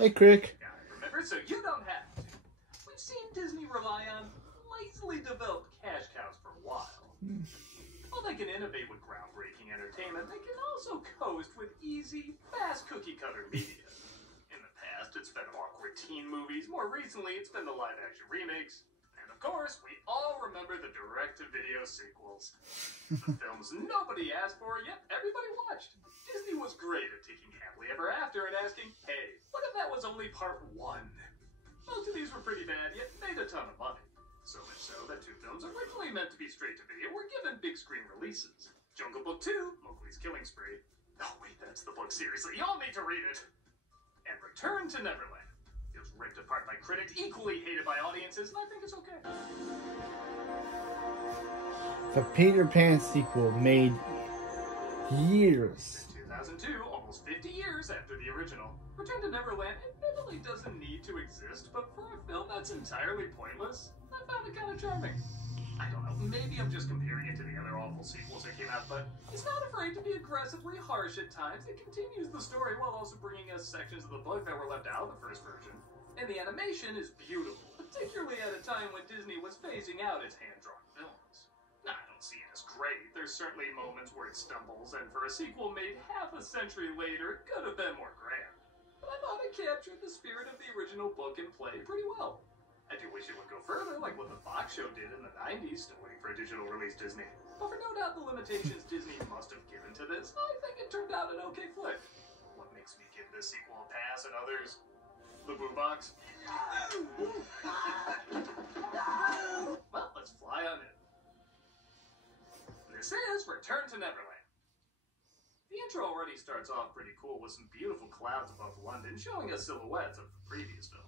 Hey, Crick. Remember, so you don't have to. We've seen Disney rely on lazily developed cash cows for a while. While they can innovate with groundbreaking entertainment, they can also coast with easy, fast cookie-cutter media. In the past, it's been awkward teen movies. More recently, it's been the live-action remakes. And of course, we all remember the direct-to-video sequels. The films nobody asked for, yet everybody watched. Disney was great at taking Happily Ever After and asking, hey, what if that was only part 1? Most of these were pretty bad, yet made a ton of money. So much so that 2 films originally meant to be straight-to-video were given big-screen releases. Jungle Book 2, Mowgli's Killing Spree. Oh wait, that's the book, seriously, y'all need to read it! And Return to Neverland. It was ripped apart by critics, equally hated by audiences, and I think it's okay. The Peter Pan sequel made years. 2002, almost 50 years after the original. Return to Neverland admittedly doesn't need to exist, but for a film that's entirely pointless, I found it kind of charming. I don't know, maybe I'm just comparing it to the other awful sequels that came out, but it's not afraid to be aggressively harsh at times. It continues the story while also bringing us sections of the book that were left out of the first version. And the animation is beautiful, particularly at a time when Disney was phasing out its hand-drawn films. Now, I don't see it as great. There's certainly moments where it stumbles, and for a sequel made half a century later, it could have been more grand. But I thought it captured the spirit of the original book and play pretty well. I do wish it would go further, like what the Fox show did in the 90s, still waiting for a digital release Disney. But for no doubt the limitations Disney must have given to this, I think it turned out an okay flick. What makes me give this sequel a pass and others? The Boo Box? Well, let's fly on in. This is Return to Neverland. The intro already starts off pretty cool with some beautiful clouds above London showing us silhouettes of the previous film.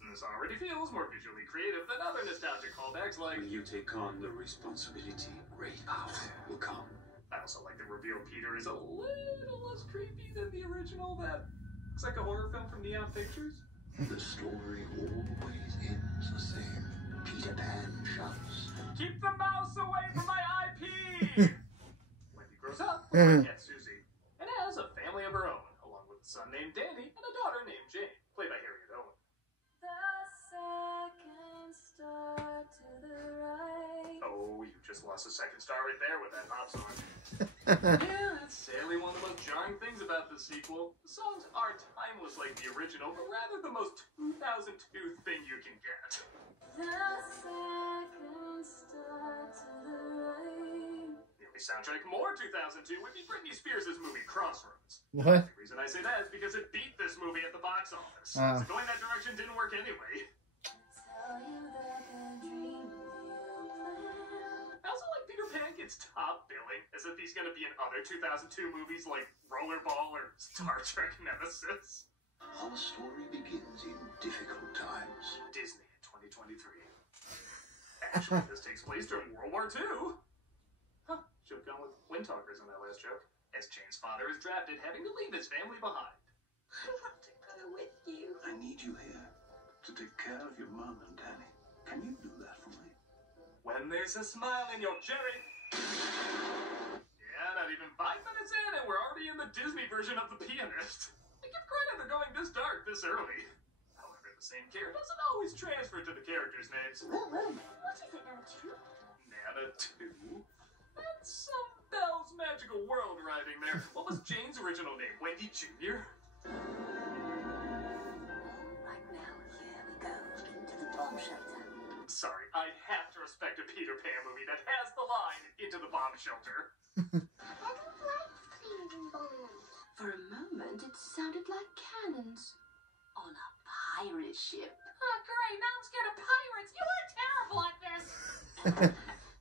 And this already feels more visually creative than other nostalgic callbacks like... When you take on the responsibility, great power will come. I also like the reveal Peter is a little less creepy than the original that looks like a horror film from Neon Pictures. The story always ends the same. Peter Pan shouts, "Keep the mouse away from my IP!" Wendy grows up with her cat Susie and has a family of her own, along with a son named Danny and a daughter named Jane, played by Harriet Owen. The second star to the right. Oh, you just lost a second star right there with that pop song. Yeah, that's sadly one of the most jarring things about the sequel. The songs are timeless like the original, but rather the most 2002 thing you can get. The second star to the right. The only soundtrack more 2002 would be Britney Spears' movie Crossroads. What? The reason I say that is because it beat this movie at the box office. Oh. So going that direction didn't work anyway. Tell you that the dream you planned. I also like Peter Pan gets top billing, as if he's going to be in other 2002 movies like Rollerball or Star Trek Nemesis. our story begins in difficult times. Disney in 2023. Actually, this takes place during World War II. Huh, should have gone with Windtalkers in that last joke. As Jane's father is drafted, having to leave his family behind. I want to go with you. I need you here to take care of your mom and Danny. Can you do that for me? When there's a smile in your cherry. Yeah, not even 5 minutes in, and we're already in the Disney version of The Pianist. I give credit for going this dark this early. However, the same care doesn't always transfer to the characters' names. Whoa, what is it now, too? Nana 2? That's some Belle's Magical World writing there. What was Jane's original name? Wendy Jr.? Right now, here we go into the bomb shelter. Sorry, I have to respect a Peter Pan movie that has the line, "Into the bomb shelter." I don't like freezing bombs. For a moment, it sounded like cannons. On a pirate ship. Oh, great, now I'm scared of pirates. You are terrible at this.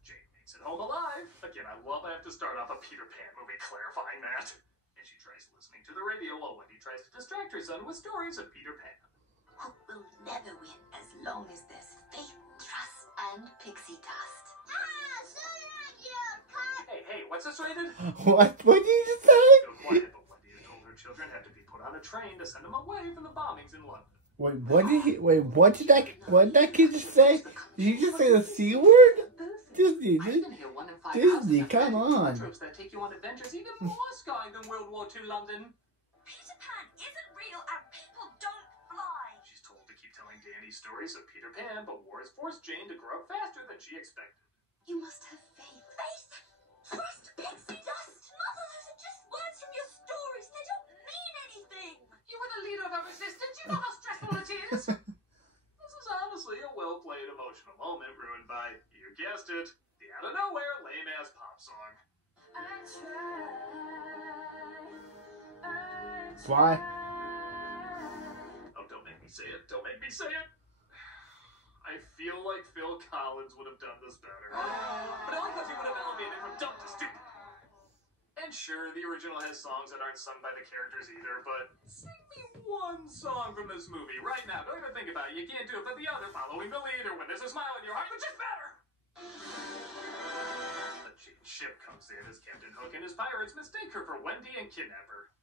Jane makes it home alive. Again, I love I have to start off a Peter Pan movie clarifying that. And she tries listening to the radio while Wendy tries to distract her son with stories of Peter Pan. Hope will never win as long as there's faith, trust, and pixie dust. Ah, so like your cut. Hey, what's this rated? What did you just say? Go quiet, but Wendy has told her children have to be put on a train to send them away from the bombings in London. Wait, what did that kid just say? Did he just say the C word? Disney, Disney, come on. Tropes that take you on adventures even more scarring than World War II London. Peter Pan isn't real and people don't these stories of Peter Pan, but wars forced Jane to grow up faster than she expected. You must have faith. Faith? Trust pixie dust? Mother, those are just words from your stories. They don't mean anything. You were the leader of our resistance. You know how stressful it is. This is honestly a well-played emotional moment ruined by, you guessed it, the out-of-nowhere lame-ass pop song. I try. Why? Oh, don't make me say it. Don't make me say it. I feel like Phil Collins would have done this better. But only because he would have elevated from dumb to stupid. And sure, the original has songs that aren't sung by the characters either, but sing me one song from this movie right now. Don't even think about it. You can't do it, but the other, following the lead, or when there's a smile in your heart, which is better. The Jane's ship comes in as Captain Hook and his pirates mistake her for Wendy and kidnap her.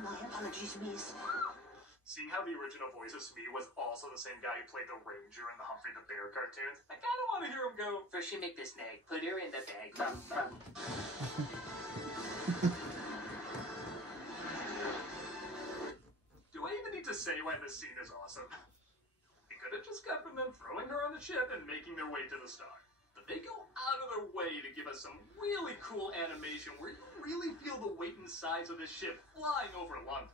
My apologies, miss. Seeing how the original voice of Smee was also the same guy who played the Ranger in the Humphrey the Bear cartoons, I kinda want to hear him go, "First you make the snag, put her in the bag." Do I even need to say why this scene is awesome? We could have just got from them throwing her on the ship and making their way to the star. But they go out of their way to give us some really cool animation where you really feel the weight and size of the ship flying over London.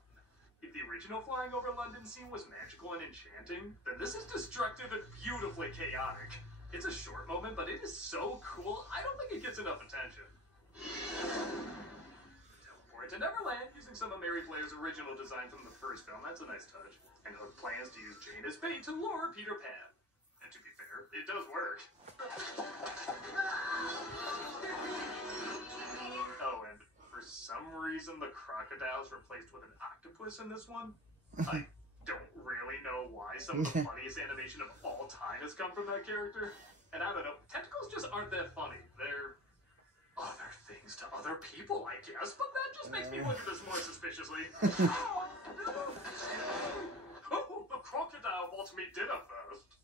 If the original flying over London scene was magical and enchanting, then this is destructive and beautifully chaotic. It's a short moment, but it is so cool, I don't think it gets enough attention. Teleport to Neverland using some of Mary Blair's original design from the first film, that's a nice touch. And Hook plans to use Jane as bait to lure Peter Pan. And to be fair, it does work. Oh, and for some reason the crocodile's replaced with an octopus in this one. I don't really know why some of the funniest animation of all time has come from that character. And I don't know, tentacles just aren't that funny. They're other things to other people, I guess, but that just makes me look at this more suspiciously. Oh, the crocodile wants me dinner first.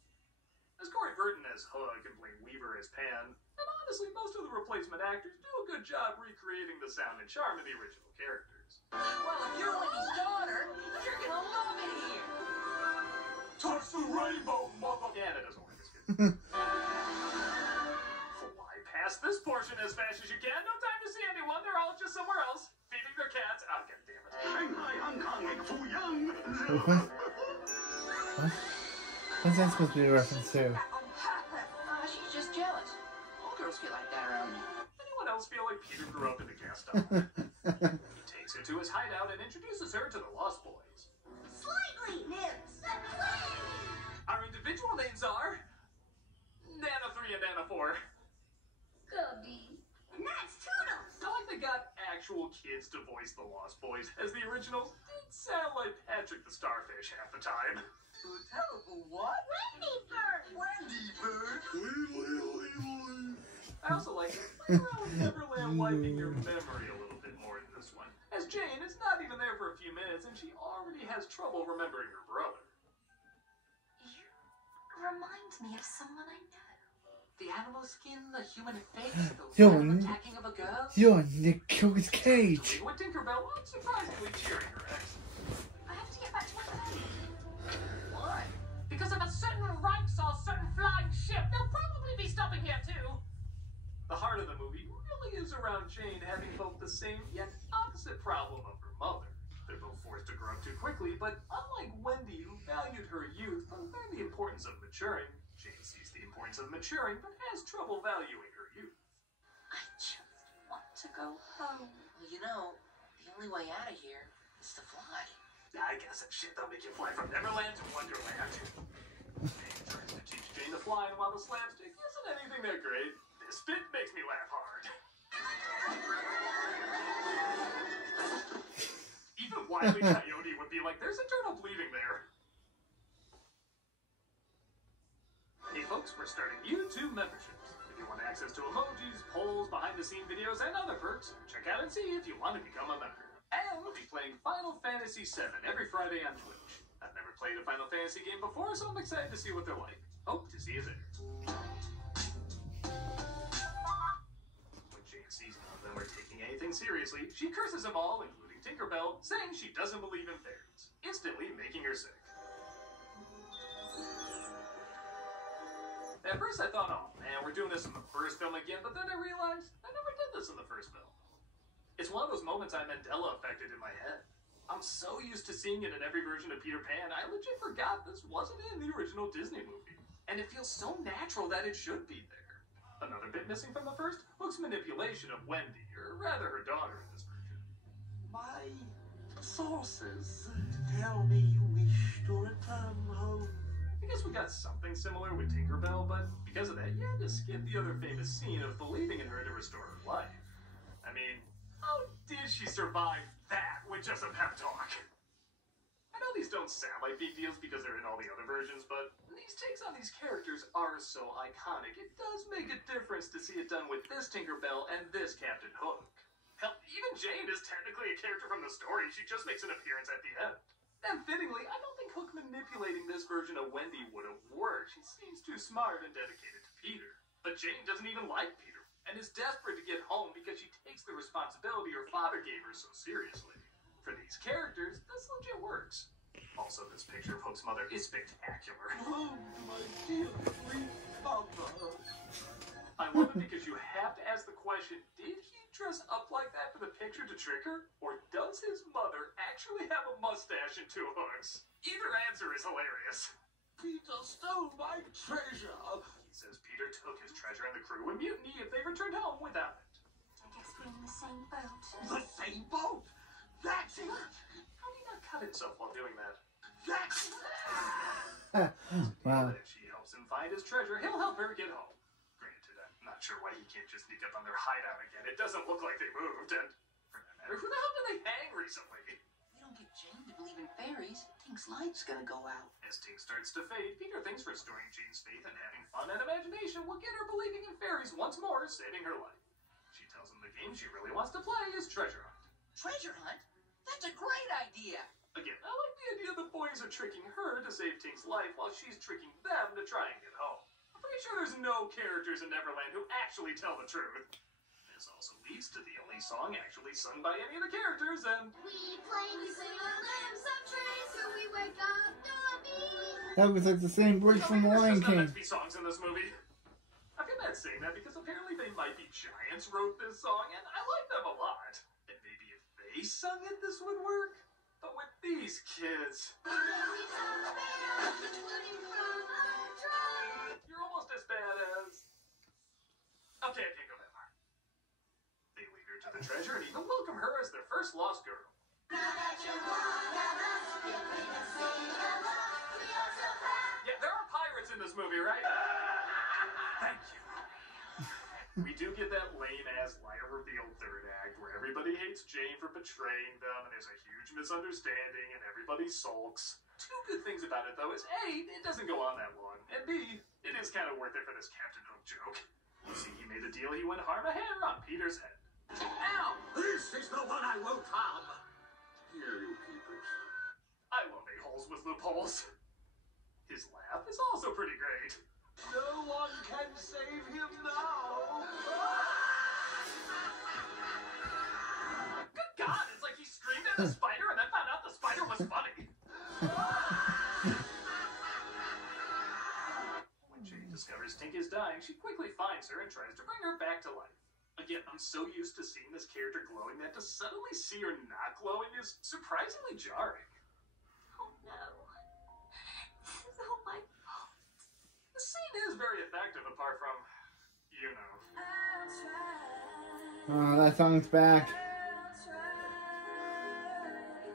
As Corey Burton as Hook and Blaine Weaver as Pan, and honestly, most of the replacement actors do a good job recreating the sound and charm of the original characters. Well, if you're Wendy's daughter, you're gonna love it here. Touch the rainbow, mother! Yeah, that doesn't work as good. Fly past this portion as fast as you can. No time to see anyone. They're all just somewhere else, feeding their cats. Oh, God damn it. Shanghai, Hong Kong, Fu Yang. What's that supposed to be a reference to? On purpose. She's just jealous. All girls feel like that around me. Anyone else feel like Peter grew up in the gas station? He takes her to his hideout and introduces her to the Lost Boys. Slightly, Nibs. Our individual names are Nana 3 and Nana 4. Goody. And that's Toodles. I like they got actual kids to voice the Lost Boys, as the originals did sound like Patrick the Starfish half the time. Terrible what? Wendy Bird. Wendy Bird. I also like it. Play around with Neverland wiping your memory a little bit more in this one, as Jane is not even there for a few minutes and she already has trouble remembering her brother. You remind me of someone I know. The animal skin, the human face, the Yo, random attacking of a girl. You're Nicolas Cage. With Tinkerbell, unsurprisingly cheering her ex. I have to get back to my plane. Why? Because if a certain rank saw a certain flying ship, they'll probably be stopping here too. The heart of the movie really is around Jane having both the same yet opposite problem of her mother. They're both forced to grow up too quickly, but unlike Wendy, who valued her youth but learned the importance of maturing, Jane sees the importance of maturing but has trouble valuing her youth. I just want to go home. Well, you know, the only way out of here is to fly. I guess that shit they'll make you fly from Neverland to Wonderland. Jane tries to teach Jane to fly, and while the slapstick isn't anything that great, this bit makes me laugh hard. Even Wile E. Coyote would be like, there's internal bleeding there. Hey folks, we're starting YouTube memberships. If you want access to emojis, polls, behind-the-scene videos, and other perks, check out and see if you want to become a member. And we'll be playing Final Fantasy VII every Friday on Twitch. I've never played a Final Fantasy game before, so I'm excited to see what they're like. Hope to see you there. When Jane season of them are taking anything seriously, she curses them all, including Tinkerbell, saying she doesn't believe in fairies, instantly making her sick. At first I thought, oh man, we're doing this in the first film again, but then I realized I never did this in the first film. It's one of those moments I Mandela affected in my head. I'm so used to seeing it in every version of Peter Pan, I legit forgot this wasn't in the original Disney movie. And it feels so natural that it should be there. Another bit missing from the first, Hook's manipulation of Wendy, or rather her daughter in this version. My sources tell me you wish to return home. I guess we got something similar with Tinkerbell, but because of that, you had to skip the other famous scene of believing in her to restore her life. I mean, how did she survive that with just a pep talk? I know these don't sound like big deals because they're in all the other versions, but these takes on these characters are so iconic. It does make a difference to see it done with this Tinkerbell and this Captain Hook. Hell, even Jane is technically a character from the story. She just makes an appearance at the end. And fittingly, I don't think Hook manipulating this version of Wendy would have worked. She seems too smart and dedicated to Peter. But Jane doesn't even like Peter, and is desperate to get home because she takes the responsibility her father gave her so seriously. For these characters, this legit works. Also, this picture of Hook's mother is spectacular. Oh, my dear sweet mother. I love it because you have to ask the question, did he dress up like that for the picture to trick her? Or does his mother actually have a mustache and two hooks? Either answer is hilarious. Peter stole my treasure. He says Peter took his treasure and the crew would mutiny if they returned home without it. I guess we're in the same boat. The same boat. That's it. How do you not cut himself while doing that? That's Wow. But if she helps him find his treasure, he'll help her get home. Granted, I'm not sure why he can't just sneak up on their hideout again. It doesn't look like they moved, and for that matter, who the hell did they hang recently? We don't get Jane to believe in fairies. Tink's light's gonna go out. As Tink starts to fade, Peter thinks restoring Jane's faith and having fun and imagination will get her believing in fairies once more, saving her life. She tells him the game she really wants to play is Treasure Hunt. Treasure hunt? That's a great idea. Again, I like the idea the boys are tricking her to save Tink's life while she's tricking them to try and get home. I'm pretty sure there's no characters in Neverland who actually tell the truth. This also leads to the only song actually sung by any of the characters, and We play, we sing on limbs of trees, so we wake up to a beat. That was like the same bridge from there's Lion just not King. meant to be songs in this movie. I feel bad saying that because apparently They Might Be Giants wrote this song, and I like them a lot. And maybe if they sung it, this would work. But with these kids, you're almost as bad as... Okay, I can't go that far. They lead her to the treasure and even welcome her as their first lost girl. Yeah, there are pirates in this movie, right? Thank you. We do get that lame-ass liar reveal third act where everybody hates Jane for betraying them and there's a huge misunderstanding and everybody sulks. Two good things about it, though, is A, it doesn't go on that long, and B, it is kind of worth it for this Captain Hook joke. You see, he made a deal he wouldn't harm a hair on Peter's head. Ow! This is the one I won't harm. Here, you keep it. I love a-holes with loopholes. His laugh is also pretty great. No one can save him now. Good God, it's like he screamed at the spider and then found out the spider was funny. When Jane discovers Tink is dying, she quickly finds her and tries to bring her back to life. Again, I'm so used to seeing this character glowing that to suddenly see her not glowing is surprisingly jarring. Oh no. This is all my fault. The scene is very effective apart from, you know. Oh, that song's back.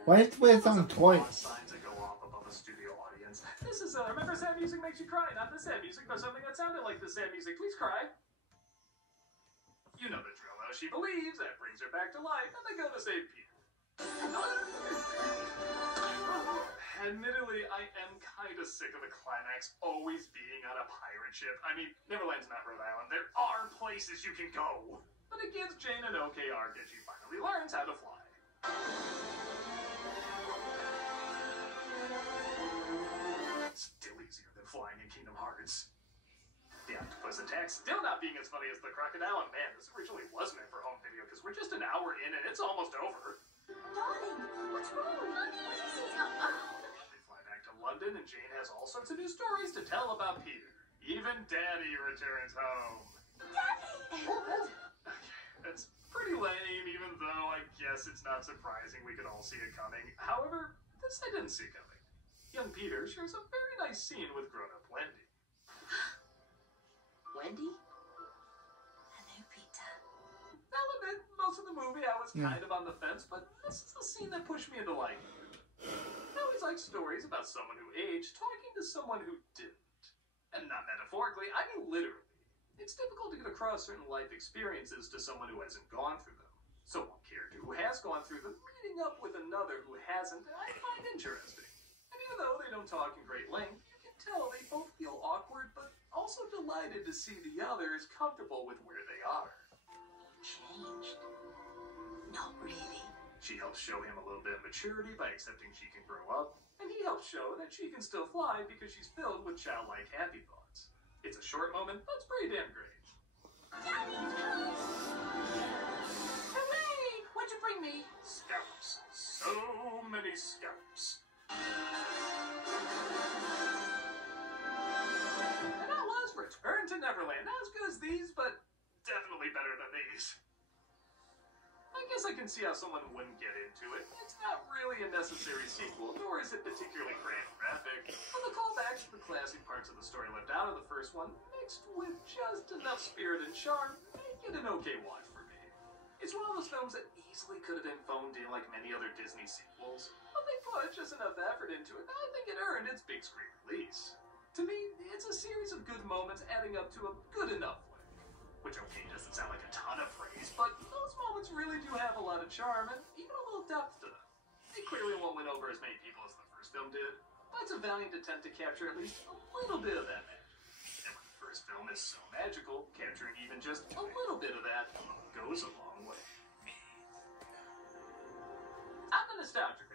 Why did you play that song twice? Signs that go off above a studio audience. This is, remember sad music makes you cry, not the sad music, but something that sounded like the sad music. Please cry. You know the drill, though. She believes, that brings her back to life, and they go to save Peter. Admittedly, I am kind of sick of the climax always being on a pirate ship. I mean, Neverland's not Rhode Island. There are places you can go. But it gives Jane an okay arc as she finally learns how to fly. Still easier than flying in Kingdom Hearts. The octopus octopus attack still not being as funny as the crocodile. And man, this originally was meant for home video because we're just an hour in and it's almost over. Darling, what's wrong? Mommy, what is it? They fly back to London and Jane has all sorts of new stories to tell about Peter. Even Daddy returns home. Daddy! That's pretty lame, even though I guess it's not surprising we could all see it coming. However, this I didn't see coming. Young Peter shares a very nice scene with grown-up Wendy. Wendy? Hello, Peter. I'll admit, most of the movie I was kind of on the fence, but this is the scene that pushed me into liking it. I always like stories about someone who aged talking to someone who didn't. And not metaphorically, I mean literally. It's difficult to get across certain life experiences to someone who hasn't gone through them. So one character who has gone through them meeting up with another who hasn't, I find interesting. And even though they don't talk in great length, you can tell they both feel awkward, but also delighted to see the other is comfortable with where they are. Changed? Not really. She helps show him a little bit of maturity by accepting she can grow up, and he helps show that she can still fly because she's filled with childlike happy thoughts. It's a short moment, but it's pretty damn great. Hooray! What'd you bring me? Scallops. So many scallops. And that was Return to Neverland. Not as good as these, but definitely better than these. I guess I can see how someone wouldn't get into it. It's not really a necessary sequel, nor is it particularly grand or epic. But the callbacks to the classic parts of the story left out of the first one, mixed with just enough spirit and charm, make it an okay watch for me. It's one of those films that easily could have been phoned in like many other Disney sequels, but they put just enough effort into it that I think it earned its big screen release. To me, it's a series of good moments adding up to a good enough flick. Which, okay, doesn't sound like a ton of praise, but those moments really do have a lot of charm and even a little depth to them. They clearly won't win over as many people as the first film did, but it's a valiant attempt to capture at least a little bit of that magic. And when the first film is so magical, capturing even just a little bit of that goes a long way. I'm the nostalgic